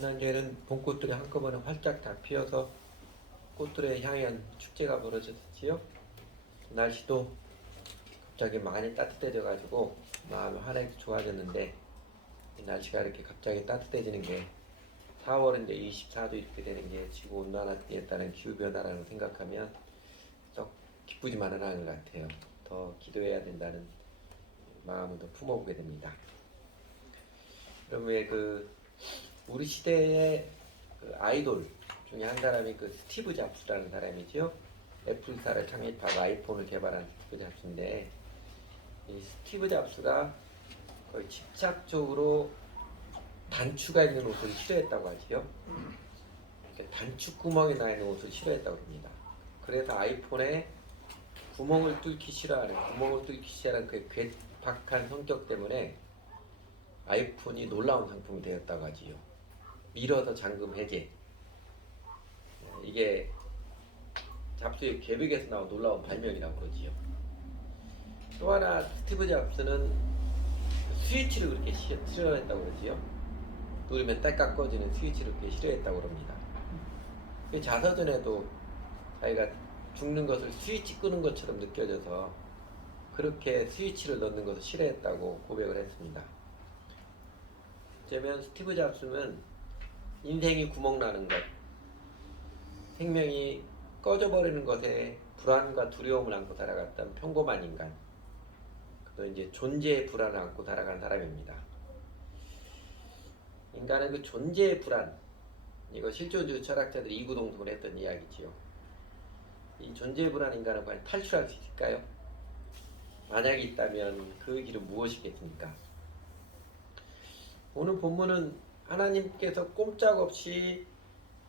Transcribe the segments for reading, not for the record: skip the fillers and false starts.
지난주에는 봄꽃들이 한꺼번에 활짝 다 피어서 꽃들의 향연 축제가 벌어졌지요. 날씨도 갑자기 많이 따뜻해져 가지고 마음이 환하게 좋아졌는데, 이 날씨가 이렇게 갑자기 따뜻해지는 게 4월은 이제 24도 이렇게 되는 게 지구 온난화에 따른 기후 변화라고 생각하면 썩 기쁘지만은 않은 것 같아요. 더 기도해야 된다는 마음을 더 품어보게 됩니다. 그럼 왜 우리 시대의 아이돌 중에 한 사람이 스티브 잡스라는 사람이죠. 애플사를 창립하고 아이폰을 개발한 스티브 잡스인데, 이 스티브 잡스가 거의 집착적으로 단추가 있는 옷을 싫어했다고 하지요. 단추 구멍이 나 있는 옷을 싫어했다고 합니다. 그래서 아이폰에 구멍을 뚫기 싫어하는 그 괴팍한 성격 때문에 아이폰이 놀라운 상품이 되었다고 하지요. 밀어서 잠금 해제. 이게 잡스의 계획에서 나온 놀라운 발명이라고 그러지요. 또 하나 스티브 잡스는 스위치를 그렇게 싫어했다고 그러지요. 누르면 딸깍 꺼지는 스위치를 그렇게 싫어했다고 그럽니다. 자서전에도 자기가 죽는 것을 스위치 끄는 것처럼 느껴져서 그렇게 스위치를 넣는 것을 싫어했다고 고백을 했습니다. 어쩌면 스티브 잡스는 인생이 구멍나는 것, 생명이 꺼져버리는 것에 불안과 두려움을 안고 살아갔던 평범한 인간, 또 이제 존재의 불안을 안고 살아간 사람입니다. 인간은 그 존재의 불안, 이거 실존주의 철학자들이 이구동성을 했던 이야기지요. 이 존재의 불안 인간은 과연 탈출할 수 있을까요? 만약에 있다면 그 길은 무엇이겠습니까? 오늘 본문은 하나님께서 꼼짝없이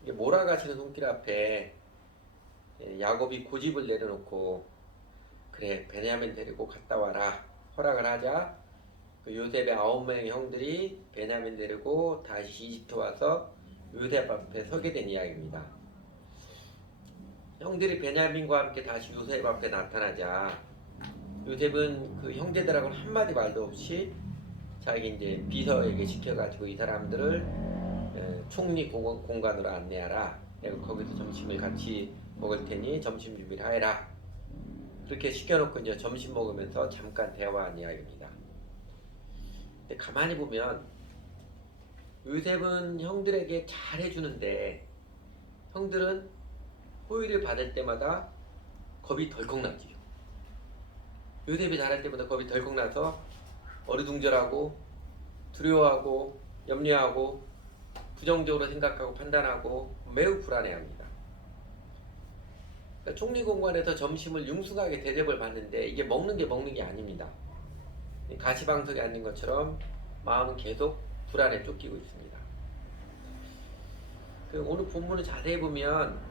몰아가시는 손길 앞에 야곱이 고집을 내려놓고, 그래 베냐민 데리고 갔다 와라 허락을 하자 요셉의 9명의 형들이 베냐민 데리고 다시 이집트 와서 요셉 앞에 서게 된 이야기입니다. 형들이 베냐민과 함께 다시 요셉 앞에 나타나자 요셉은 그 형제들하고는 한마디 말도 없이 자기 이제 비서에게 시켜가지고 이 사람들을 총리 공간으로 안내하라. 내가 거기서 점심을 같이 먹을 테니 점심 준비를 하여라. 그렇게 시켜놓고 이제 점심 먹으면서 잠깐 대화한 이야기입니다. 근데 가만히 보면 요셉은 형들에게 잘해주는데 형들은 호의를 받을 때마다 겁이 덜컥 나지요. 요셉이 잘할 때마다 겁이 덜컥 나서 어리둥절하고 두려워하고 염려하고 부정적으로 생각하고 판단하고 매우 불안해합니다. 그러니까 총리공관에서 점심을 융숭하게 대접을 받는데 이게 먹는 게 아닙니다. 가시방석에 앉는 것처럼 마음은 계속 불안에 쫓기고 있습니다. 오늘 본문을 자세히 보면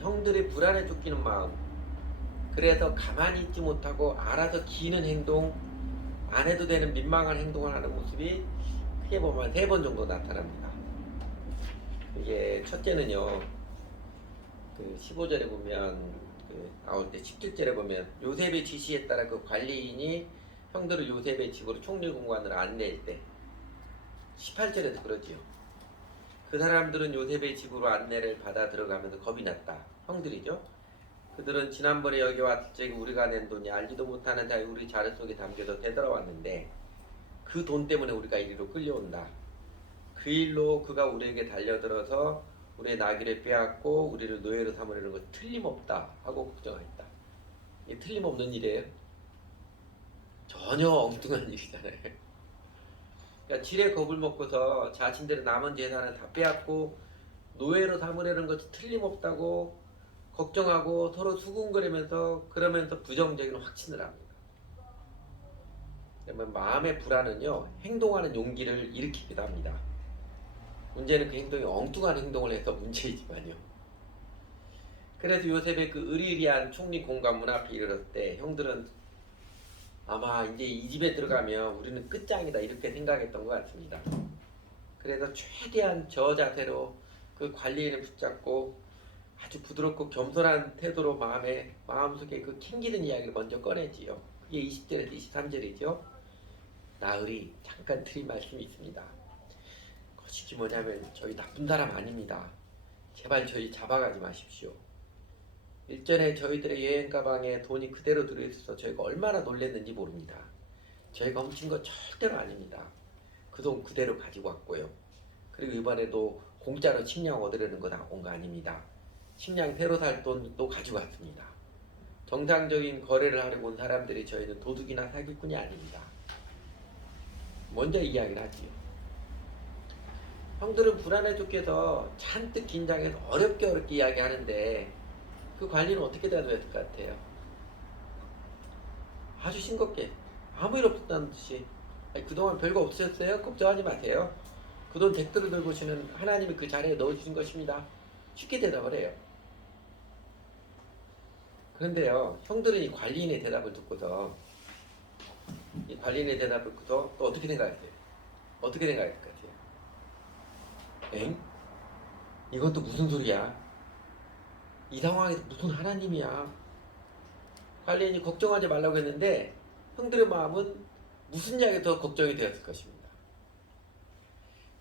형들의 불안에 쫓기는 마음, 그래서 가만히 있지 못하고 알아서 기는 행동, 안 해도 되는 민망한 행동을 하는 모습이 크게 보면 3번 정도 나타납니다. 이게 첫째는요, 15절에 보면 나올 때 17절에 보면 요셉의 지시에 따라 그 관리인이 형들을 요셉의 집으로 총리공관으로 안내할 때 18절에도 그러지요. 그 사람들은 요셉의 집으로 안내를 받아 들어가면서 겁이 났다. 형들이죠. 그들은 지난번에 여기 왔을 적에 우리가 낸 돈이 알지도 못하는 자의 우리 자료 속에 담겨서 되돌아왔는데 그 돈 때문에 우리가 이리로 끌려온다. 그 일로 그가 우리에게 달려들어서 우리의 나귀를 빼앗고 우리를 노예로 삼으려는 것 틀림없다 하고 걱정했다. 이게 틀림없는 일이에요. 전혀 엉뚱한 일이잖아요. 그러니까 지레 겁을 먹고서 자신들의 남은 재산을 다 빼앗고 노예로 삼으려는 것이 틀림없다고 걱정하고 서로 수군거리면서 그러면서 부정적인 확신을 합니다. 그러면 마음의 불안은요, 행동하는 용기를 일으키기도 합니다. 문제는 그 행동이 엉뚱한 행동을 해서 문제이지만요. 그래서 요셉의 그 의리의리한 총리 공간 문 앞에 이르렀을 때 형들은 아마 이제 이 집에 들어가면 우리는 끝장이다 이렇게 생각했던 것 같습니다. 그래서 최대한 저 자세로 그 관리인을 붙잡고 아주 부드럽고 겸손한 태도로 마음속에 그 캥기는 이야기를 먼저 꺼내지요. 그게 20절에서 23절이죠. 나으리 잠깐 드릴 말씀이 있습니다. 솔직히 뭐냐면 저희 나쁜 사람 아닙니다. 제발 저희 잡아가지 마십시오. 일전에 저희들의 여행 가방에 돈이 그대로 들어있어서 저희가 얼마나 놀랐는지 모릅니다. 저희가 훔친 거 절대로 아닙니다. 그 돈 그대로 가지고 왔고요. 그리고 이번에도 공짜로 식량 얻으려는 거 나온 거 아닙니다. 식량 새로 살 돈도 가지고 왔습니다. 정상적인 거래를 하려고 온 사람들이 저희는 도둑이나 사기꾼이 아닙니다. 먼저 이야기를 하지요. 형들은 불안해 죽겠어 잔뜩 긴장해서 어렵게 이야기하는데 그 관리는 어떻게 대답해야 될 것 같아요? 아주 싱겁게 아무 일 없었다는 듯이 아니, 그동안 별거 없으셨어요? 걱정하지 마세요. 그 돈 백도를 들고 오시는 하나님이 그 자리에 넣어주신 것입니다. 쉽게 대답을 해요. 그런데요, 형들은 이 관리인의 대답을 듣고서 또 어떻게 생각하세요? 어떻게 생각할 것 같아요? 엥? 이건 또 무슨 소리야? 이 상황에서 무슨 하나님이야? 관리인이 걱정하지 말라고 했는데 형들의 마음은 무슨 이야기 더 걱정이 되었을 것입니다.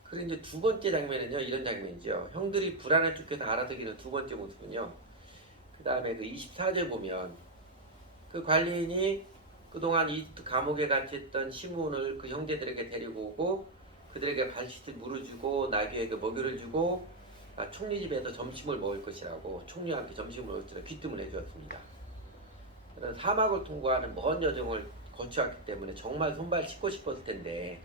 그리고 이제 두 번째 장면은요, 이런 장면이죠. 형들이 불안을 죽여서 알아듣기는 두 번째 모습은요. 그 다음에 그 24절 보면 그 관리인이 그동안 이집트 감옥에 갇혔던 시므온을 그 형제들에게 데리고 오고 그들에게 발짓을 물어주고 나귀에게 먹이를 주고 총리 집에서 점심을 먹을 것이라고 총리와 함께 점심을 먹을 것이라고 귀뜸을 해주었습니다. 그런 사막을 통과하는 먼 여정을 거쳐왔기 때문에 정말 손발 씻고 싶었을 텐데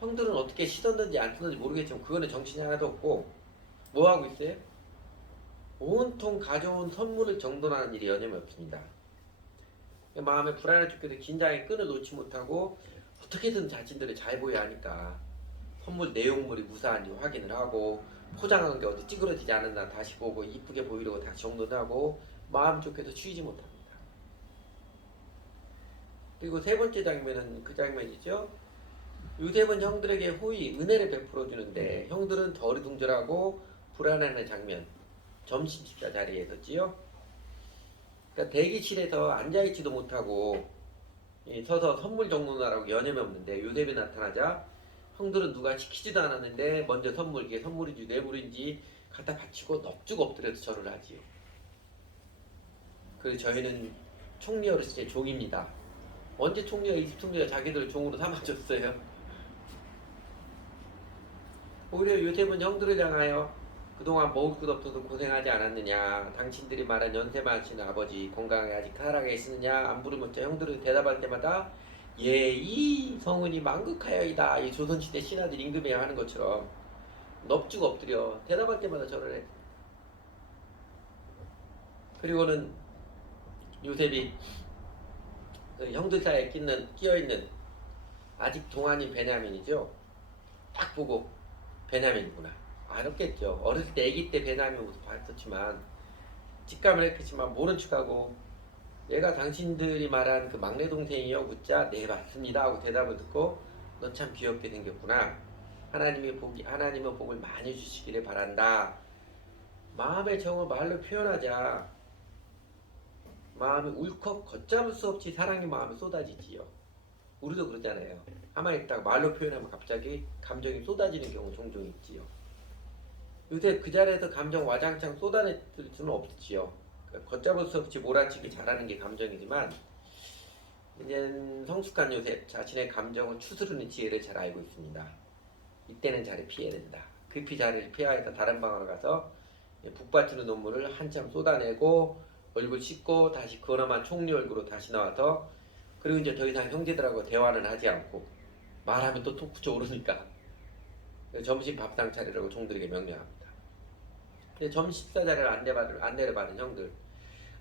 형들은 어떻게 씻었는지 안 씻었는지 모르겠지만 그거는 정신이 하나도 없고 뭐 하고 있어요? 온통 가져온 선물을 정돈하는 일이 여념이 없습니다. 마음에 불안해 죽겠도 긴장의 끈을 놓지 못하고 어떻게든 자신들을 잘 보여야 하니까 선물 내용물이 무사한지 확인을 하고 포장한 게 어디 찌그러지지 않았나 다시 보고 이쁘게 보이려고 다시 정돈하고 마음 좋게도 쉬지 못합니다. 그리고 세 번째 장면은 그 장면이죠. 요셉은 형들에게 호의, 은혜를 베풀어 주는데 형들은 더 어리둥절하고 불안해하는 장면. 점심 식사 자리에 섰지요. 그러니까 대기실에서 앉아있지도 못하고 서서 선물 정돈하라고 여념이 없는데 요셉이 나타나자 형들은 누가 시키지도 않았는데 먼저 선물, 이게 선물인지 뇌물인지 갖다 바치고 넋주고 엎드려서 절을 하지요. 그리고 저희는 총리 어르신의 종입니다. 언제 총리가 이집트 총리가 자기들 종으로 삼아줬어요? 오히려 요셉은 형들을 향하여 그동안 먹을 것 없어서 고생하지 않았느냐, 당신들이 말한 연세 많으신 아버지 건강하게 아직 살아계시느냐 안 물으면서 형들은 대답할 때마다 이 성은이 망극하여이다, 이 조선시대 신하들 임금이 하는 것처럼 넙죽 엎드려 대답할 때마다 저를 해. 그리고는 요셉이 그 형들 사이에 끼어있는 아직 동안인 베냐민이죠. 딱 보고 베냐민이구나. 알았겠죠. 어렸을 때 아기 때 베냐민 모습 봤었지만 직감을 했겠지만 모른 척하고 얘가 당신들이 말한 그 막내 동생이요? 묻자 네 맞습니다 하고 대답을 듣고 넌 참 귀엽게 생겼구나. 하나님의 복을 많이 주시기를 바란다. 마음의 정을 말로 표현하자 마음이 울컥 걷잡을 수 없이 사랑의 마음이 쏟아지지요. 우리도 그러잖아요. 가만히 있다가 말로 표현하면 갑자기 감정이 쏟아지는 경우 종종 있지요. 요새 그 자리에서 감정 와장창 쏟아낼 수는 없지요. 걷잡을 수 없이 몰아치기 잘하는 게 감정이지만 이제 성숙한 요셉 자신의 감정을 추스르는 지혜를 잘 알고 있습니다. 이때는 자리 피해야 된다. 급히 자리를 피하여서 다른 방으로 가서 북받치는 눈물을 한참 쏟아내고 얼굴 씻고 다시 근엄한 총리 얼굴로 다시 나와서 그리고 이제 더 이상 형제들하고 대화는 하지 않고 말하면 또 톡 붙여 오르니까 점심 밥상 차리라고 종들에게 명령합니다. 점심 식사 자리를 안내를 받은 형들,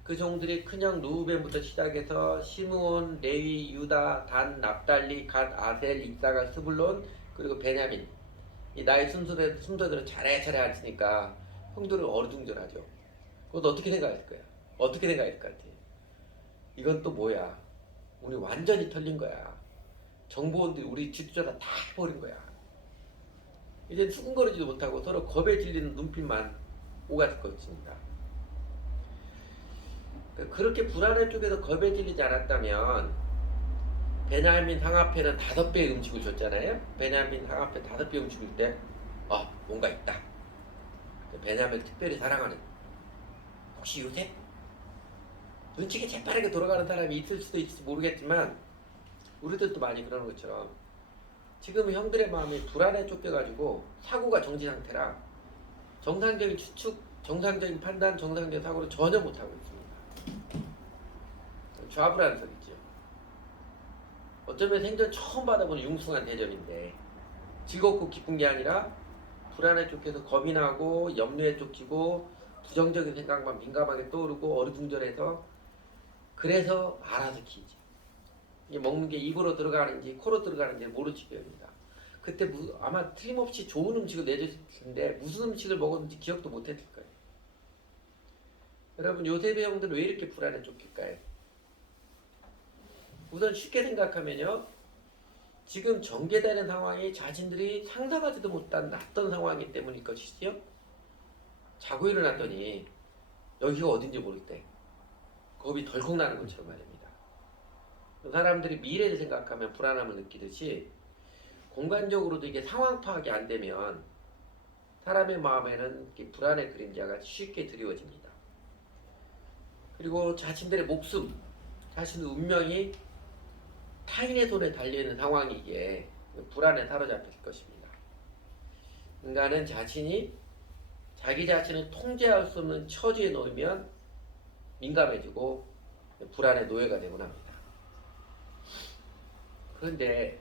그 종들이 큰형 루벤부터 시작해서 시므온, 레위, 유다, 단, 납달리, 갓, 아셀, 이사가, 스불론, 그리고 베냐민, 이 나의 순서대로 차례차례 앉으니까 형들은 어리둥절하죠. 그것도 어떻게 생각할 거야? 어떻게 생각할 것 같아? 이건 또 뭐야? 우리 완전히 털린 거야. 정보원들이 우리 뒷조사 다 버린 거야. 이제 수근거리지도 못하고 서로 겁에 질리는 눈빛만 오갔을 것입니다. 그렇게 불안한 쪽에서 겁에 질리지 않았다면 베냐민 상아페는 5배의 음식을 줬잖아요. 베냐민 상아페 5배 음식을 줄 때, 뭔가 있다. 베냐민을 특별히 사랑하는. 혹시 요새 눈치가 재빠르게 돌아가는 사람이 있을 수도 있을지 모르겠지만, 우리들도 많이 그러는 것처럼 지금 형들의 마음이 불안에 쫓겨가지고 사고가 정지 상태라 정상적인 추측, 정상적인 판단, 정상적인 사고를 전혀 못하고 있습니다. 좌불안 소리죠. 어쩌면 생전 처음 받아보는 융숭한 대접인데 즐겁고 기쁜 게 아니라 불안에 쫓겨서 겁이 나고 염려에 쫓기고 부정적인 생각만 민감하게 떠오르고 어리둥절해서 그래서 알아서 키지. 이게 먹는 게 입으로 들어가는지 코로 들어가는지 모를 지경입니다. 그때 아마 틀림없이 좋은 음식을 내줬을 텐데 무슨 음식을 먹었는지 기억도 못했을 거예요. 여러분 요셉의 형들은 왜 이렇게 불안에 쫓길까요? 우선 쉽게 생각하면요. 지금 전개되는 상황이 자신들이 상상하지도 못한 낯선 상황이기 때문일 것이지요. 자고 일어났더니 여기가 어딘지 모를 때 겁이 덜컥 나는 것처럼 말입니다. 사람들이 미래를 생각하면 불안함을 느끼듯이 공간적으로도 이게 상황 파악이 안 되면 사람의 마음에는 불안의 그림자가 쉽게 드리워집니다. 그리고 자신들의 목숨, 자신의 운명이 타인의 손에 달려있는 상황이기에 불안에 사로잡힐 것입니다. 인간은 자기 자신을 통제할 수 없는 처지에 놓이면 민감해지고 불안의 노예가 되곤 합니다. 그런데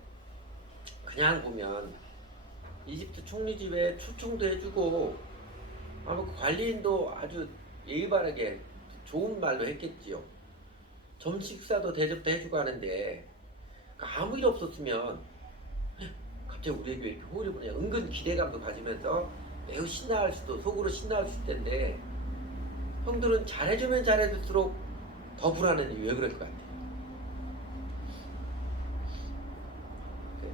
그냥 보면 이집트 총리 집에 초청도 해주고 아마 그 관리인도 아주 예의 바르게 좋은 말로 했겠지요. 점심 식사도 대접도 해주고 하는데 아무 일 없었으면 갑자기 우리에게 왜 이렇게 호의를 보냐 은근 기대감도 가지면서 매우 신나할 수도 속으로 신나할 수 있을 텐데 형들은 잘해주면 잘해줄수록 더 불안했는데 왜 그럴 것 같아요?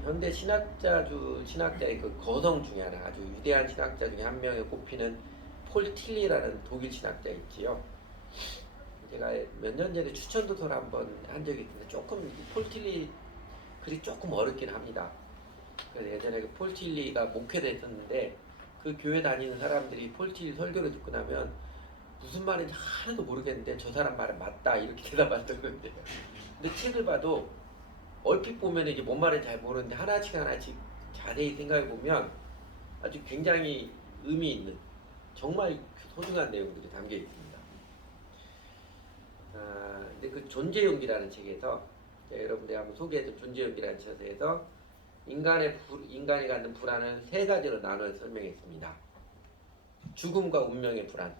현대 신학자의 그 거성 중에 하나 아주 위대한 신학자 중에 한 명에 꼽히는 폴 틸리라는 독일 신학자 있지요. 제가 몇 년 전에 추천도서를 한번 한 적이 있는데 조금 폴 틸리 글이 조금 어렵긴 합니다. 그래서 예전에 그 폴 틸리가 목회도 했었는데 그 교회 다니는 사람들이 폴 틸리 설교를 듣고 나면 무슨 말인지 하나도 모르겠는데 저 사람 말은 맞다 이렇게 대답하던 건데요. 근데 책을 봐도 얼핏 보면 이게 뭔 말인지 잘 모르는데 하나씩 자세히 생각해 보면 아주 굉장히 의미 있는 정말 소중한 내용들이 담겨 있습니다. 근데 그 존재용기라는 책에서 여러분들이 한번 소개했던 존재용기라는 책에서 인간이 갖는 불안을 3가지로 나눠 설명했습니다. 죽음과 운명의 불안,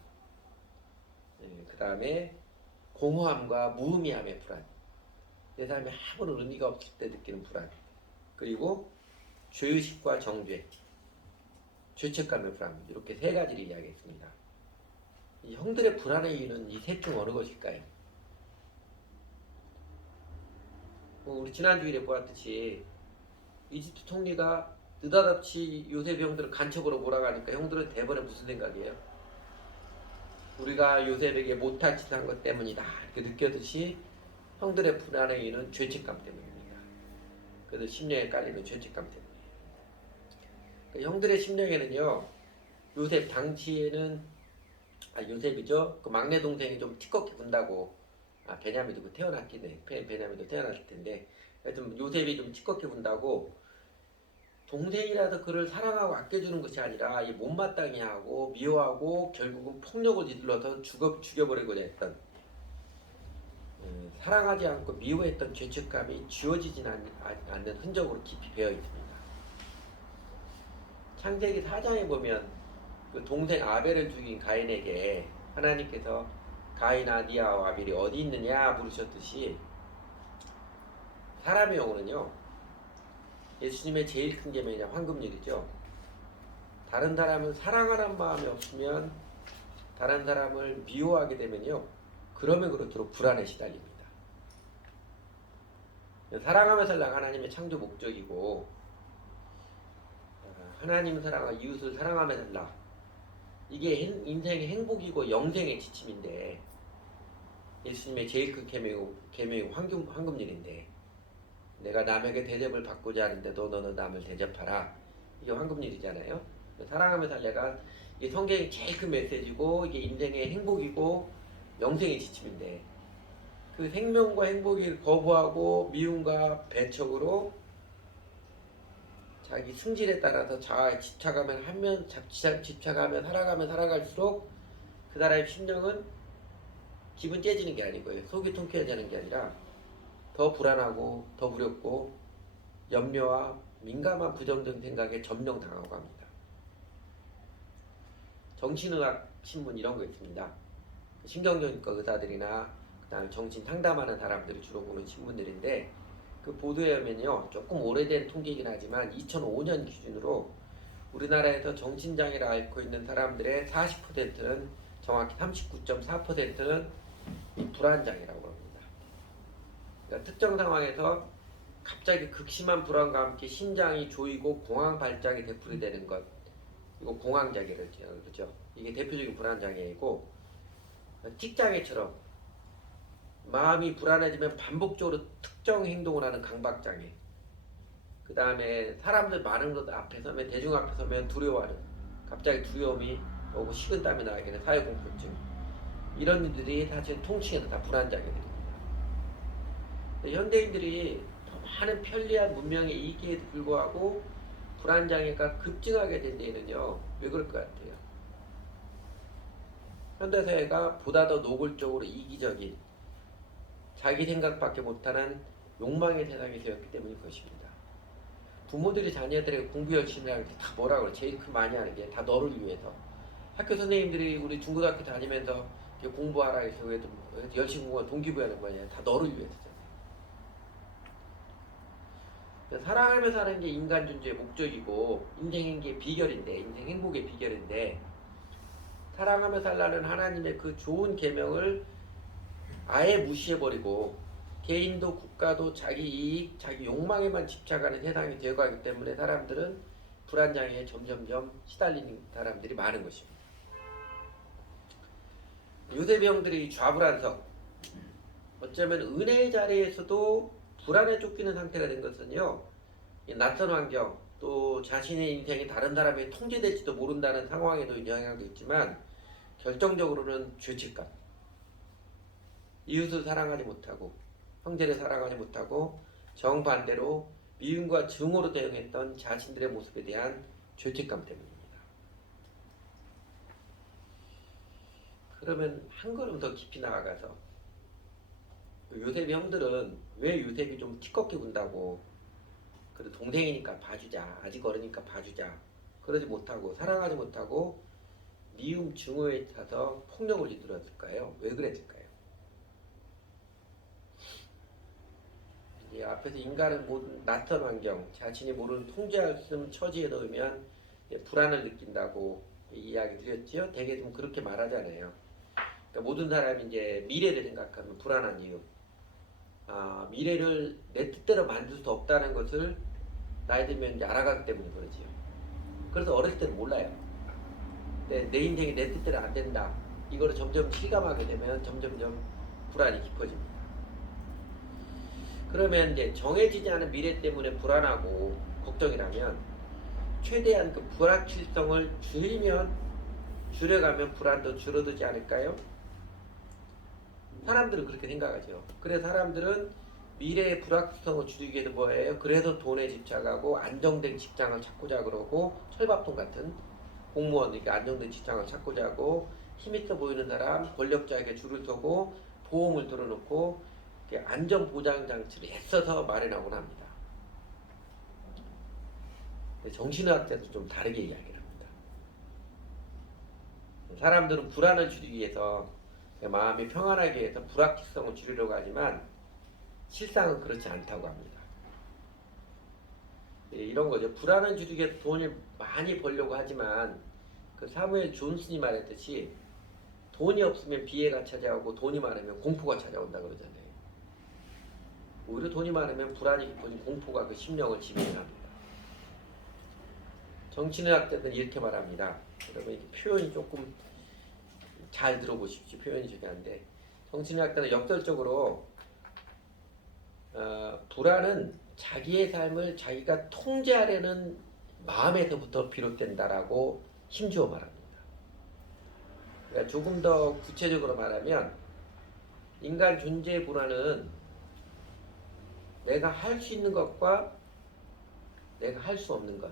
그 다음에 공허함과 무의미함의 불안, 내 삶에 아무런 의미가 없을 때 느끼는 불안, 그리고 죄의식과 정죄, 죄책감의 불안, 이렇게 3가지를 이야기했습니다. 이 형들의 불안의 이유는 이 셋 중 어느 것일까요? 우리 지난 주일에 보았듯이 이집트 총리가 느닷없이 요셉 형들을 간첩으로 몰아가니까 형들은 대번에 무슨 생각이에요? 우리가 요셉에게 못할 짓을 한 것 때문이다 이렇게 느꼈듯이 형들의 불안의 이유는 죄책감 때문입니다. 그래서 심령에 깔리는 죄책감 때문이에요. 형들의 심령에는요, 요셉 당시에는 요셉이죠. 그 막내 동생이 좀 티껍게 군다고 베냐민도 그 태어났긴 해. 베냐민도 태어났을 텐데 좀 요셉이 좀 티껍게 군다고 동생이라서 그를 사랑하고 아껴주는 것이 아니라 이 못마땅해 하고 미워하고 결국은 폭력을 저질러서 죽여버리고자 했던 사랑하지 않고 미워했던 죄책감이 지워지지 않는 흔적으로 깊이 배어 있습니다. 창세기 4장에 보면 그 동생 아벨을 죽인 가인에게 하나님께서 가인아 니아와 아벨이 어디 있느냐 물으셨듯이 사람의 영혼은요 예수님의 제일 큰 계명이 황금률이죠. 다른 사람을 사랑하는 마음이 없으면 다른 사람을 미워하게 되면요 그러면 그렇도록 불안에 시달립니다. 사랑하며 살라가 하나님의 창조 목적이고 하나님 사랑과 이웃을 사랑하며 살라 이게 인생의 행복이고 영생의 지침인데 예수님의 제일 큰 계명이 황금률인데 내가 남에게 대접을 받고자 하는데도 너는 남을 대접하라. 이게 황금률이잖아요. 사랑하며 살래가 이 성경의 제일 큰 메시지고 이게 인생의 행복이고 영생의 지침인데 그 생명과 행복을 거부하고 미움과 배척으로 자기 승질에 따라서 자아에 집착하면 살아가면 그 사람의 심령은 기분 째지는 게 아니고요. 속이 통쾌해지는 게 아니라 더 불안하고 더 무렵고 염려와 민감한 부정적인 생각에 점령당하고 합니다. 정신의학 신문 이런 거 있습니다. 신경정신과 의사들이나 그다음에 정신 상담하는 사람들이 주로 보는 신문들인데 그 보도에 보면요, 조금 오래된 통계이긴 하지만 2005년 기준으로 우리나라에서 정신장애를 앓고 있는 사람들의 40%는 정확히 39.4%는 이 불안장애라고 합니다. 그러니까 특정 상황에서 갑자기 극심한 불안과 함께 심장이 조이고 공황 발작이 되풀이되는 것, 이거 공황장애를 그러죠. 이게 대표적인 불안장애이고 틱장애처럼 마음이 불안해지면 반복적으로 특정 행동을 하는 강박장애, 그 다음에 사람들 많은 것 앞에 서면 대중 앞에 서면 두려워하는 갑자기 두려움이 오고 식은땀이 나게 되는 사회공포증, 이런 일들이 사실 통칭해서 다 불안장애입니다. 현대인들이 더 많은 편리한 문명의 이기에도 불구하고 불안장애가 급증하게 된 데에는요, 왜 그럴 것 같아요? 현대사회가 보다 더 노골적으로 이기적인 자기 생각밖에 못하는 욕망의 세상이 되었기 때문일 것입니다. 부모들이 자녀들에게 공부 열심히 하는 게 다 뭐라 그래? 제일 많이 하는 게 다 너를 위해서. 학교 선생님들이 우리 중고등학교 다니면서 공부하라 해서 왜 열심히 공부하는 동기부여하는 거냐? 다 너를 위해서잖아요. 사랑하며 사는 게 인간 존재의 목적이고 인생 행복의 비결인데, 인생 행복의 비결인데, 사랑하며 살라는 하나님의 그 좋은 계명을 아예 무시해버리고 개인도 국가도 자기 이익, 자기 욕망에만 집착하는 세상이 되어가기 때문에 사람들은 불안장애에 점점점 시달리는 사람들이 많은 것입니다. 요새병들이 좌불안석, 어쩌면 은혜의 자리에서도 불안에 쫓기는 상태가 된 것은요, 낯선 환경, 또 자신의 인생이 다른 사람에게 통제될지도 모른다는 상황에도 영향도 있지만 결정적으로는 죄책감, 이웃을 사랑하지 못하고 형제를 사랑하지 못하고 정반대로 미움과 증오로 대응했던 자신들의 모습에 대한 죄책감 때문입니다. 그러면 한 걸음 더 깊이 나아가서 요셉이 형들은 왜 요셉이 좀 티껍게 군다고, 그래 동생이니까 봐주자, 아직 어리니까 봐주자, 그러지 못하고 사랑하지 못하고 미움 증오에 차서 폭력을 휘둘렀을까요? 왜 그랬을까요? 앞에서 인간은 모든 낯선 환경, 자신이 모르는 통제할 수 없는 처지에 놓이면 불안을 느낀다고 이야기 드렸지요. 대개 좀 그렇게 말하잖아요. 그러니까 모든 사람이 이제 미래를 생각하면 불안한 이유, 미래를 내 뜻대로 만들 수 없다는 것을 나이 들면 이제 알아가기 때문에 그러지요. 그래서 어렸을 때는 몰라요. 내 인생이 내 뜻대로 안 된다, 이거를 점점 실감하게 되면 점점점 불안이 깊어집니다. 그러면 이제 정해지지 않은 미래 때문에 불안하고 걱정이라면 최대한 그 불확실성을 줄여가면 불안도 줄어들지 않을까요? 사람들은 그렇게 생각하죠. 그래서 사람들은 미래의 불확실성을 줄이기 위해서 뭐예요? 그래서 돈에 집착하고 안정된 직장을 찾고자 그러고, 철밥통 같은 공무원, 그러니까 안정된 직장을 찾고자 하고, 힘있어 보이는 사람, 권력자에게 줄을 서고 보험을 들어놓고 안전보장장치를 애써서 마련하곤 합니다. 정신의학자도 좀 다르게 이야기를 합니다. 사람들은 불안을 줄이기 위해서, 마음이 평안하기 위해서 불확실성을 줄이려고 하지만 실상은 그렇지 않다고 합니다. 이런 거죠. 불안을 줄이기 위해서 돈을 많이 벌려고 하지만 그 사무엘 존슨이 말했듯이 돈이 없으면 비애가 찾아오고 돈이 많으면 공포가 찾아온다 그러잖아요. 오히려 돈이 많으면 불안이 깊어진 공포가 그 심령을 지배합니다. 정신의학자들은 이렇게 말합니다. 여러분 표현이 조금 잘 들어보십시오. 표현이 중요한데, 정신의학자는 역설적으로 불안은 자기의 삶을 자기가 통제하려는 마음에서부터 비롯된다라고 힘주어 말합니다. 그러니까 조금 더 구체적으로 말하면 인간 존재의 불안은 내가 할 수 있는 것과 내가 할 수 없는 것,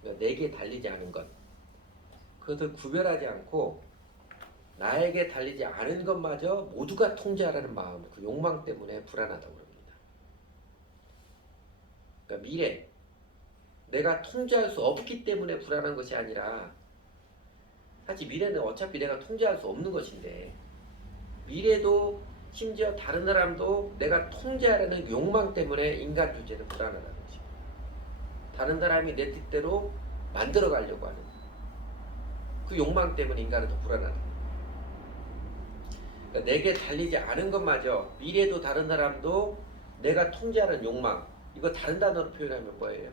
그러니까 내게 달리지 않은 것, 그것을 구별하지 않고 나에게 달리지 않은 것마저 모두가 통제하라는 마음, 그 욕망 때문에 불안하다고 합니다. 그러니까 미래, 내가 통제할 수 없기 때문에 불안한 것이 아니라, 사실 미래는 어차피 내가 통제할 수 없는 것인데, 미래도 심지어 다른 사람도 내가 통제하려는 욕망 때문에 인간 존재는 불안하다는 것입니다. 다른 사람이 내 뜻대로 만들어 가려고 하는 그 욕망 때문에 인간은 더 불안하다. 그러니까 내게 달리지 않은 것마저 미래도 다른 사람도 내가 통제하는 욕망, 이거 다른 단어로 표현하면 뭐예요?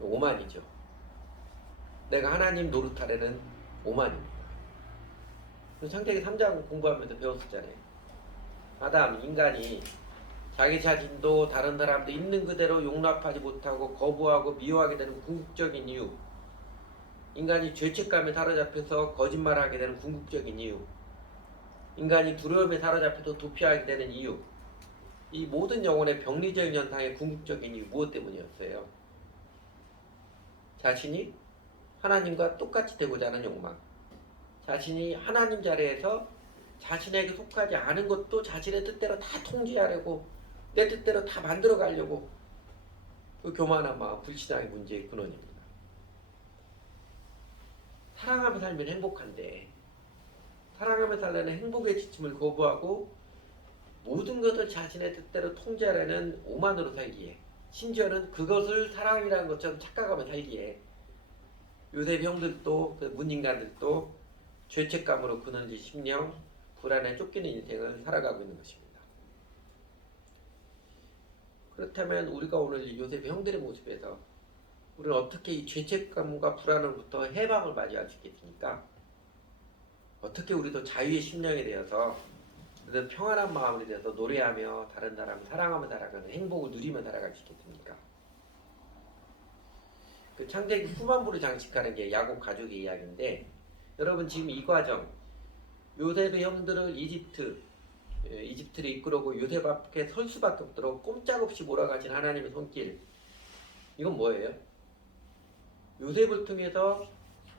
오만이죠. 내가 하나님 노릇하려는 오만입니다. 창세기 3장 공부하면서 배웠었잖아요. 아담, 인간이 자기 자신도 다른 사람도 있는 그대로 용납하지 못하고 거부하고 미워하게 되는 궁극적인 이유, 인간이 죄책감에 사로잡혀서 거짓말하게 되는 궁극적인 이유, 인간이 두려움에 사로잡혀서 도피하게 되는 이유, 이 모든 영혼의 병리적인 현상의 궁극적인 이유 무엇 때문이었어요? 자신이 하나님과 똑같이 되고자 하는 욕망, 자신이 하나님 자리에서 자신에게 속하지 않은 것도 자신의 뜻대로 다 통제하려고, 내 뜻대로 다 만들어 가려고, 그 교만한 마음, 불신앙의 문제의 근원입니다. 사랑하며 살면 행복한데, 사랑하며 살려는 행복의 지침을 거부하고 모든 것을 자신의 뜻대로 통제하려는 오만으로 살기에, 심지어는 그것을 사랑이라는 것처럼 착각하며 살기에 요셉 형들도 그 문인간들도 죄책감으로 그늘진 심령, 불안에 쫓기는 인생을 살아가고 있는 것입니다. 그렇다면 우리가 오늘 이 요셉 형들의 모습에서 우리는 어떻게 이 죄책감과 불안으로부터 해방을 맞이할 수 있겠습니까? 어떻게 우리도 자유의 심령이 되어서 그래서 평안한 마음이 되어서 노래하며 다른 사람을 사랑하며 살아가는 행복을 누리며 살아갈 수 있겠습니까? 그 창세기 후반부를 장식하는 게 야곱 가족의 이야기인데, 여러분 지금 이 과정, 요셉의 형들을 이집트를 이끌어고 요셉 앞에 설 수밖에 없도록 꼼짝없이 몰아가신 하나님의 손길, 이건 뭐예요? 요셉을 통해서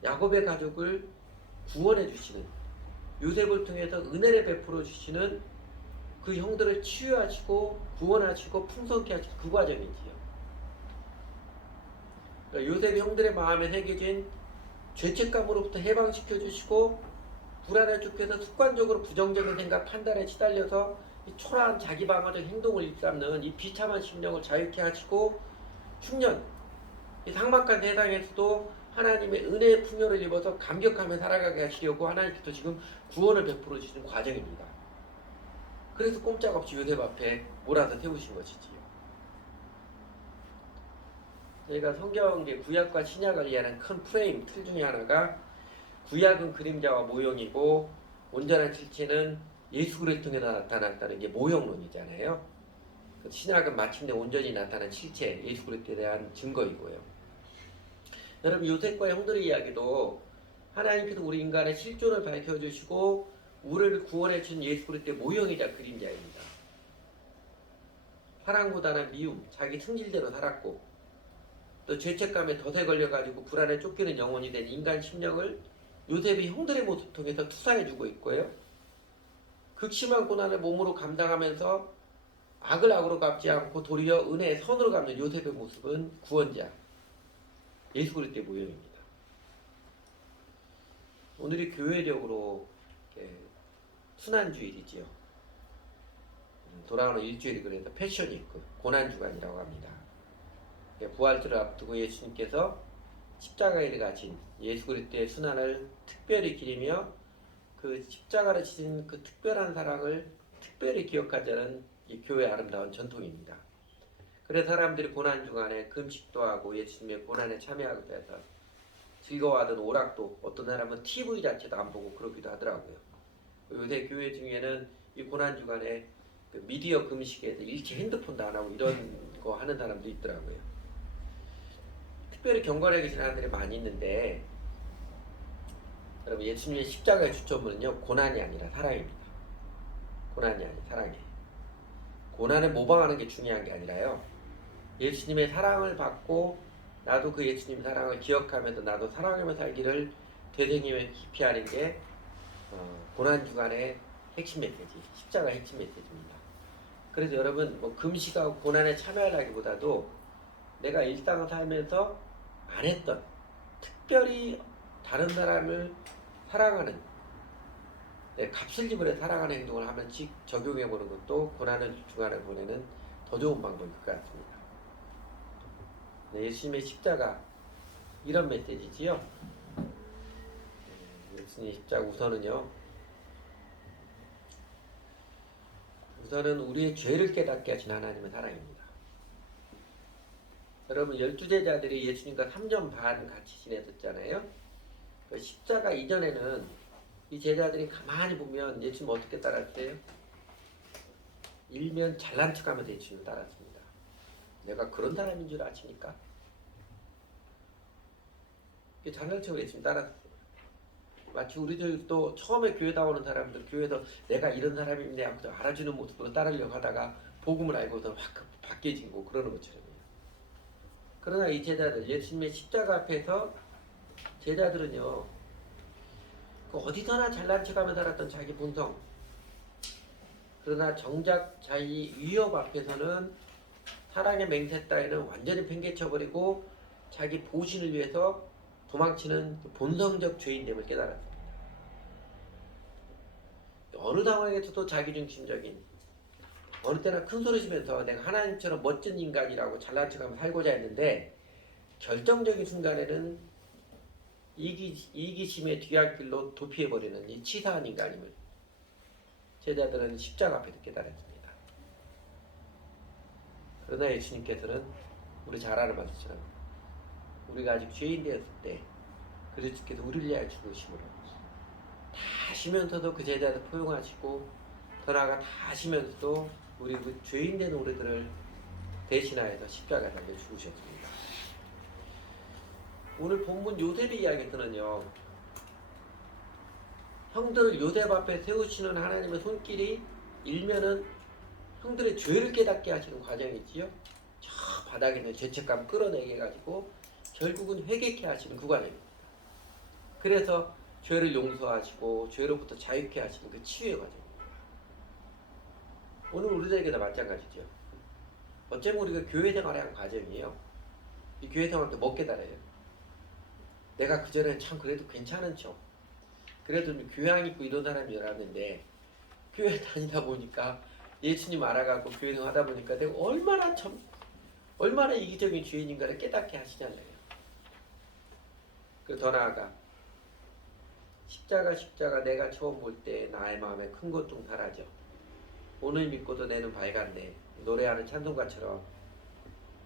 야곱의 가족을 구원해 주시는, 요셉을 통해서 은혜를 베풀어 주시는 그 형들을 치유하시고 구원하시고 풍성케 하시는 그 과정이지요. 그러니까 요셉의 형들의 마음에 새겨진 죄책감으로부터 해방시켜 주시고, 불안에 쫓겨서 습관적으로 부정적인 생각 판단에 시달려서 이 초라한 자기 방어적 행동을 일삼는 이 비참한 심령을 자유케 하시고, 흉년, 이 삭막한 세상에서도 하나님의 은혜의 풍요를 입어서 감격하며 살아가게 하시려고 하나님께서 지금 구원을 베풀어 주시는 과정입니다. 그래서 꼼짝없이 요셉 앞에 몰아서 세우신 것이지요. 저희가 성경의 구약과 신약을 이해하는 큰 프레임, 틀 중에 하나가 구약은 그림자와 모형이고 온전한 실체는 예수 그리스도를 통해 나타났다는 게 모형론이잖아요. 신약은 마침내 온전히 나타난 실체, 예수 그리스도에 대한 증거이고요. 여러분 요셉과 형들의 이야기도 하나님께서 우리 인간의 실존을 밝혀주시고 우리를 구원해 주신 예수 그리스도의 모형이자 그림자입니다. 사랑보다는 미움, 자기 승질대로 살았고 또 죄책감에 덫에 걸려가지고 불안에 쫓기는 영혼이 된 인간 심령을 요셉이 형들의 모습 통해서 투사해주고 있고요. 극심한 고난을 몸으로 감당하면서 악을 악으로 갚지 않고 도리어 은혜의 선으로 갚는 요셉의 모습은 구원자, 예수 그리스도의 모형입니다. 오늘이 교회적으로 순환주일이지요. 돌아오는 일주일이 그래서 패션위크, 고난주간이라고 합니다. 부활주를 앞두고 예수님께서 십자가에 가신 예수 그리스도의 순환을 특별히 기리며 그 십자가를 지신 그 특별한 사랑을 특별히 기억하자는 이 교회의 아름다운 전통입니다. 그래서 사람들이 고난주간에 금식도 하고 예수님의 고난에 참여하기도 해서 즐거워하던 오락도, 어떤 사람은 TV 자체도 안 보고 그러기도 하더라고요. 요새 교회 중에는 이 고난주간에 그 미디어 금식에서 일체 핸드폰도 안 하고 이런 거 하는 사람도 있더라고요. 특별히 경건하게 지내는 사람들이 많이 있는데, 여러분 예수님의 십자가의 주점은요 고난이 아니라 사랑입니다. 고난이 아니라 사랑이에요. 고난에 모방하는 게 중요한 게 아니라요, 예수님의 사랑을 받고 나도 그 예수님 사랑을 기억하면서 나도 사랑하며 살기를 되새기며 깊이 하는 게 고난 주간의 핵심 메시지, 십자가의 핵심 메시지입니다. 그래서 여러분 뭐 금식하고 고난에 참여하기보다도 내가 일상을 살면서 안 했던, 특별히 다른 사람을 사랑하는, 내 값을 지불해 사랑하는 행동을 하면 적용해보는 것도 고난을 주간을 보내는 더 좋은 방법일 것 같습니다. 네, 예수님의 십자가 이런 메시지지요. 예수님의 십자가 우선은 우리의 죄를 깨닫게 하신 하나님의 사랑입니다. 여러분 12제자들이 예수님과 3년 반 같이 지냈었잖아요. 그 십자가 이전에는 이 제자들이 가만히 보면 예수님 어떻게 따랐어요? 일면 잘난 척하면서 예수님을 따랐습니다. 내가 그런 사람인 줄 아십니까? 잘난 척을 예수님 따랐어요. 마치 우리들도 처음에 교회 나오는 사람들, 교회에서 내가 이런 사람인데 하고 알아주는 모습으로 따르려고 하다가 복음을 알고서 확 바뀌어지고 그러는 것처럼요. 그러나 이 제자들, 예수님의 십자가 앞에서 제자들은요, 그 어디서나 잘난 척하며 살았던 자기 본성, 그러나 정작 자기 위협 앞에서는 사랑의 맹세 따위는 완전히 팽개쳐버리고 자기 보신을 위해서 도망치는 본성적 죄인됨을 깨달았습니다. 어느 상황에서도 자기중심적인, 어느 때나 큰 소리 치면서 내가 하나님처럼 멋진 인간이라고 잘난 척하며 살고자 했는데, 결정적인 순간에는 이기심의 뒤안길로 도피해버리는 이 치사한 인간임을 제자들은 십자가 앞에서 깨달았습니다. 그러나 예수님께서는 우리 잘 아는 말씀처럼 우리가 아직 죄인 되었을 때 그리스도께서 우리를 위하여 죽으심으로 다 아시면서도 그 제자들 포용하시고, 더 나아가 다 아시면서도 우리 그 죄인 된 우리들을 대신하여서 십자가에 달려 죽으셨습니다. 오늘 본문 요셉의 이야기에서는요, 형들을 요셉 앞에 세우시는 하나님의 손길이 일면은 형들의 죄를 깨닫게 하시는 과정이지요. 저 바닥에 있는 죄책감 끌어내게 해가지고 결국은 회개케 하시는 그 과정입니다. 그래서 죄를 용서하시고 죄로부터 자유케 하시는 그 치유의 과정입니다. 오늘 우리들에게도 마찬가지죠. 어쩌면 우리가 교회 생활의 한 과정이에요. 이 교회 생활도 못 깨달아요. 내가 그전에 참 그래도 괜찮은 척, 그래도 교양 있고 이런 사람이 알았는데, 교회 다니다 보니까 예수님 알아가고 교회 생활 하다 보니까 내가 얼마나 이기적인 죄인인가를 깨닫게 하시잖아요. 그 더 나아가 십자가 내가 처음 볼 때 나의 마음에 큰 고통 사라져 오늘 믿고도 내는 밝았네 노래하는 찬송가처럼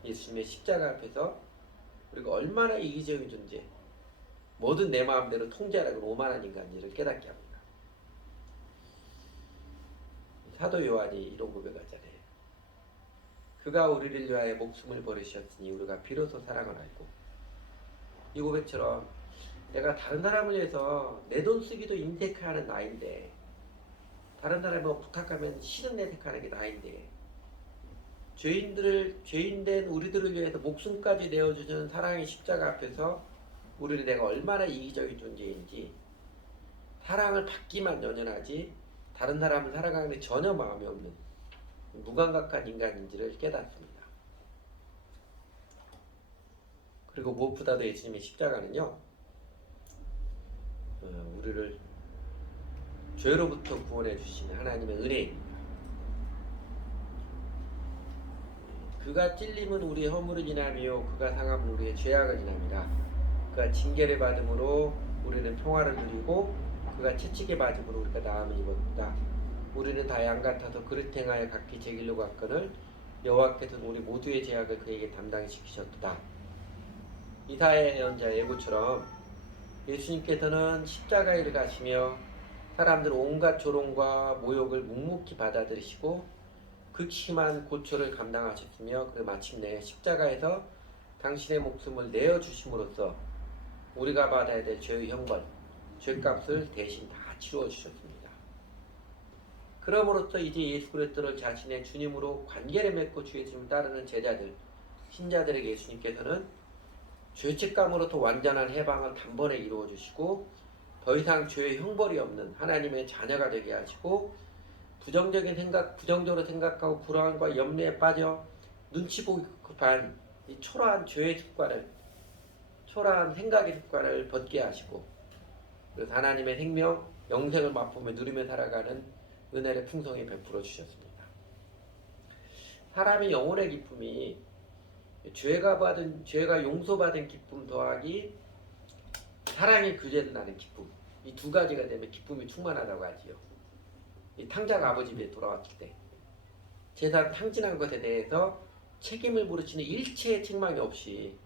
예수님의 십자가 앞에서 우리가 얼마나 이기적인 존재, 뭐든 내 마음대로 통제하라고 오만한 인간인지를 깨닫게 합니다. 사도 요한이 이런 고백하잖아요. 그가 우리를 위하여 목숨을 버리셨으니 우리가 비로소 사랑을 알고, 이 고백처럼 내가 다른 사람을 위해서 내 돈 쓰기도 인색하는 나인데, 다른 사람이 뭐 부탁하면 싫은 내색하는 게 나인데, 죄인된 우리들을 위해서 목숨까지 내어주는 사랑의 십자가 앞에서 우리를 내가 얼마나 이기적인 존재인지, 사랑을 받기만 연연하지 다른 사람을 사랑하는 데 전혀 마음이 없는 무감각한 인간인지를 깨닫습니다. 그리고 무엇보다도 예수님의 십자가는요, 우리를 죄로부터 구원해 주시는 하나님의 은혜입니다. 그가 찔림은 우리의 허물을 인하며 그가 상함은 우리의 죄악을 인함이라. 그가 징계를 받음으로 우리는 평화를 누리고 그가 채찍에 맞음으로 우리가 나음을 입었다. 우리는 다 양 같아서 그릇 행하여 각기 제 길로 갔거늘 여호와께서는 우리 모두의 죄악을 그에게 담당시키셨다. 이사야 예언자 예고처럼 예수님께서는 십자가에 가시며 사람들 온갖 조롱과 모욕을 묵묵히 받아들이시고 극심한 고초를 감당하셨으며 그리고 마침내 십자가에서 당신의 목숨을 내어주심으로써 우리가 받아야 될 죄의 형벌, 죄값을 대신 다 치루어 주셨습니다. 그럼으로써 이제 예수 그리스도를 자신의 주님으로 관계를 맺고 주 예수님을 따르는 제자들, 신자들에게 예수님께서는 죄책감으로부터 완전한 해방을 단번에 이루어 주시고 더 이상 죄의 형벌이 없는 하나님의 자녀가 되게 하시고 부정적으로 생각하고 불안과 염려에 빠져 눈치 보기 급한 이 초라한 죄의 습관을, 초라한 생각의 습관을 벗게 하시고 그래서 하나님의 생명, 영생을 맛보며 누리며 살아가는 은혜를 풍성히 베풀어 주셨습니다. 사람의 영혼의 기쁨이 죄가 용서받은 기쁨 더하기 사랑의 규제를 나는 기쁨, 이 두 가지가 되면 기쁨이 충만하다고 하지요. 이 탕자가 아버지 집에 돌아왔을 때 재산 탕진한 것에 대해서 책임을 물으시는 일체의 책망이 없이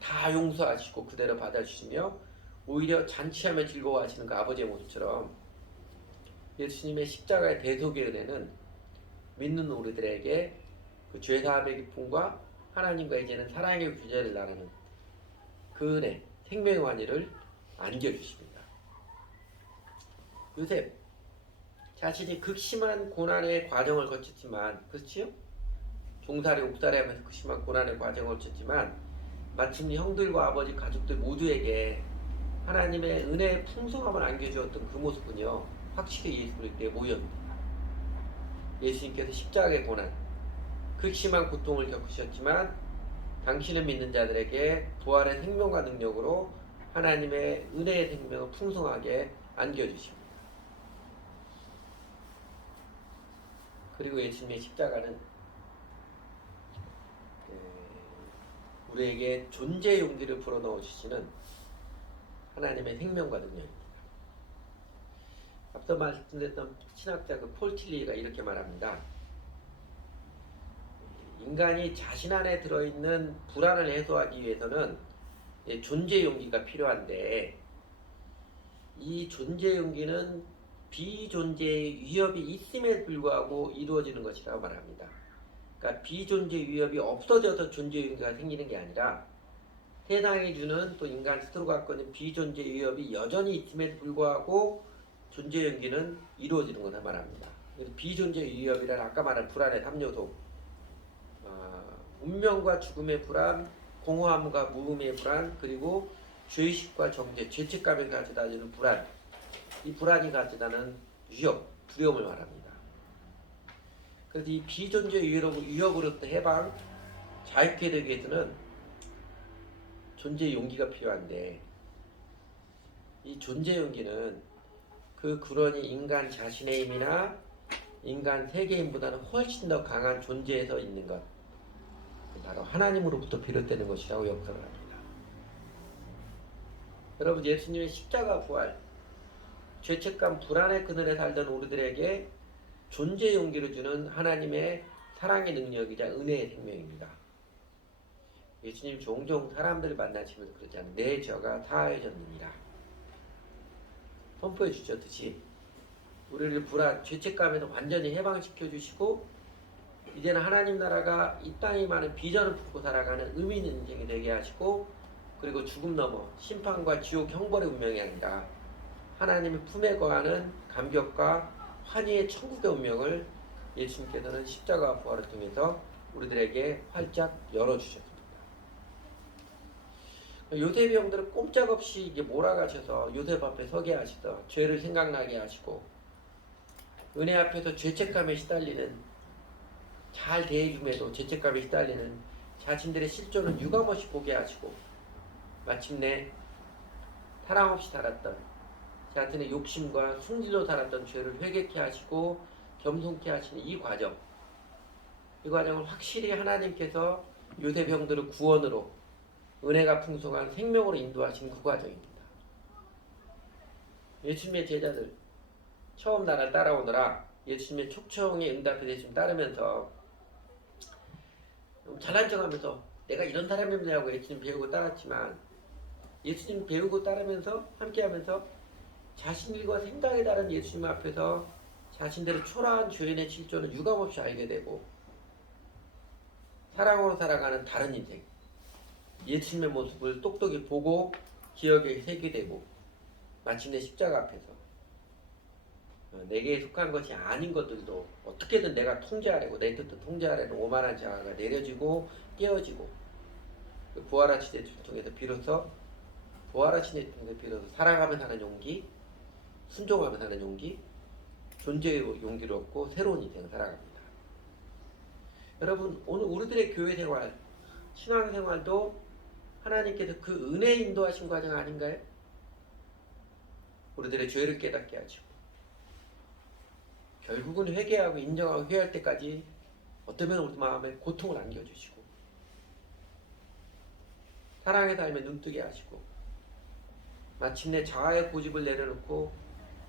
다 용서하시고 그대로 받아주시며 오히려 잔치하며 즐거워하시는 그 아버지의 모습처럼 예수님의 십자가의 대속의 은혜는 믿는 우리들에게 그 죄사함의 기쁨과 하나님과 이제는 사랑의 규제를 나누는 그 은혜, 생명의 완의를 안겨주십니다. 요셉 자신이 극심한 고난의 과정을 거쳤지만, 그렇지요? 종살이 옥살이 하면서 극심한 고난의 과정을 거쳤지만 마침내 형들과 아버지 가족들 모두에게 하나님의 은혜의 풍성함을 안겨주었던 그 모습은요 확실히 예수 그리스도의 모형입니다. 예수님께서 십자가의 고난, 극심한 고통을 겪으셨지만 당신을 믿는 자들에게 부활의 생명과 능력으로 하나님의 은혜의 생명을 풍성하게 안겨주십니다. 그리고 예수님의 십자가는 우리에게 존재의 용기를 불어넣어 주시는 하나님의 생명과 능력입니다. 앞서 말씀드렸던 신학자 그 폴 틸리가 이렇게 말합니다. 인간이 자신 안에 들어있는 불안을 해소하기 위해서는 존재의 용기가 필요한데 이 존재의 용기는 비존재의 위협이 있음에 불구하고 이루어지는 것이라고 말합니다. 그러니까 비존재의 위협이 없어져서 존재의 용기가 생기는 게 아니라 세상이 주는 또 인간 스스로 갖고 있는 비존재의 위협이 여전히 있음에 불구하고 존재의 용기는 이루어지는 것을 말합니다. 그래서 비존재의 위협이란 아까 말한 불안의 3요소, 운명과 죽음의 불안, 공허함과 무음의 불안, 그리고 죄의식과 정죄, 죄책감이 가져다주는 불안, 이 불안이 가져다는 위협, 두려움을 말합니다. 그래서 이 비존재 위협으로부터 해방, 자유케 되기 위해서는 존재의 용기가 필요한데 이 존재 용기는 그 근원이 인간 자신의 힘이나 인간 세계인보다는 훨씬 더 강한 존재에서 있는 것, 바로 하나님으로부터 비롯되는 것이라고 역설을 합니다. 여러분, 예수님의 십자가 부활, 죄책감, 불안의 그늘에 살던 우리들에게 존재의 용기를 주는 하나님의 사랑의 능력이자 은혜의 생명입니다. 예수님 종종 사람들을 만나시면서 그러잖아요. 내 죄가 사하여졌느니라 선포해 주셨듯이 우리를 불안, 죄책감에서 완전히 해방시켜 주시고 이제는 하나님 나라가 이 땅에 많은 비전을 품고 살아가는 의미 있는 인생이 되게 하시고 그리고 죽음 넘어 심판과 지옥 형벌의 운명이 아니라 하나님의 품에 거하는 감격과 환희의 천국의 운명을 예수님께서는 십자가와 부활을 통해서 우리들에게 활짝 열어주셨습니다. 요셉의 형들은 꼼짝없이 이게 몰아가셔서 요셉 앞에 서게 하시더 죄를 생각나게 하시고 은혜 앞에서 죄책감에 시달리는, 잘 대해줌에도 죄책감에 시달리는 자신들의 실존을 유감없이 보게 하시고 마침내 사랑 없이 살았던 자신의 욕심과 승질로 살았던 죄를 회개케 하시고 겸손케 하시는 이 과정을 확실히 하나님께서 요셉 형들을 구원으로 은혜가 풍성한 생명으로 인도하신 그 과정입니다. 예수님의 제자들 처음 나를 따라오느라 예수님의 촉청에 응답해 예수님 따르면서 잘난 척하면서 내가 이런 사람입니다 하고 예수님 배우고 따랐지만 예수님 배우고 따르면서 함께하면서 자신들과 생각이 다른 예수님 앞에서 자신들의 초라한 죄인의 실존을 유감없이 알게 되고 사랑으로 살아가는 다른 인생, 예수님의 모습을 똑똑히 보고 기억에 새기게 되고 마침내 십자가 앞에서 내게 속한 것이 아닌 것들도 어떻게든 내가 통제하려고 내 뜻도 통제하려는 오만한 자아가 내려지고 깨어지고 그 부활하신 예수를 통해서 비로소 부활하신 예수를 통해서 비로소 살아가며 사는 용기, 순종하며 사는 용기, 존재의 용기를 얻고 새로운 인생을 살아갑니다. 여러분, 오늘 우리들의 교회 생활, 신앙 생활도 하나님께서 그 은혜 인도하신 과정 아닌가요? 우리들의 죄를 깨닫게 하시고 결국은 회개하고 인정하고 회개할 때까지 어쩌면 우리 마음에 고통을 안겨주시고 사랑의 삶에 눈뜨게 하시고 마침내 자아의 고집을 내려놓고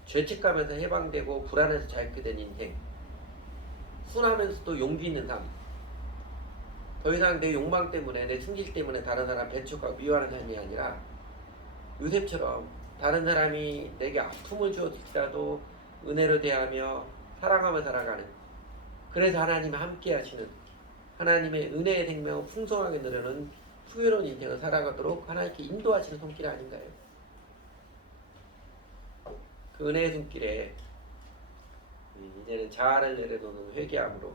죄책감에서 해방되고 불안에서 자유케 된 인생, 순하면서도 용기 있는 삶, 더 이상 내 욕망 때문에 내 승질 때문에 다른 사람 배척하고 미워하는 삶이 아니라 요셉처럼 다른 사람이 내게 아픔을 주었을지라도 은혜로 대하며 사랑하며 살아가는, 그래서 하나님이 함께 하시는 하나님의 은혜의 생명을 풍성하게 누리는 풍요로운 인생을 살아가도록 하나님께 인도하시는 손길 아닌가요? 그 은혜의 손길에 이제는 자아를 내려놓는 회개함으로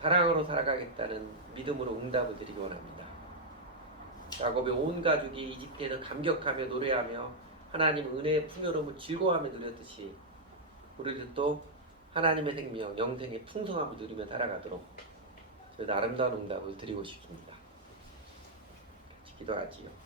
사랑으로 살아가겠다는 믿음으로 응답을 드리기 원합니다. 야곱의 온 가족이 이집트에서 감격하며 노래하며 하나님 은혜의 풍요로움을 즐거워하며 누렸듯이 우리들도 하나님의 생명, 영생의 풍성함을 누리며 살아가도록 저희도 아름다운 응답을 드리고 싶습니다. 같이 기도하지요.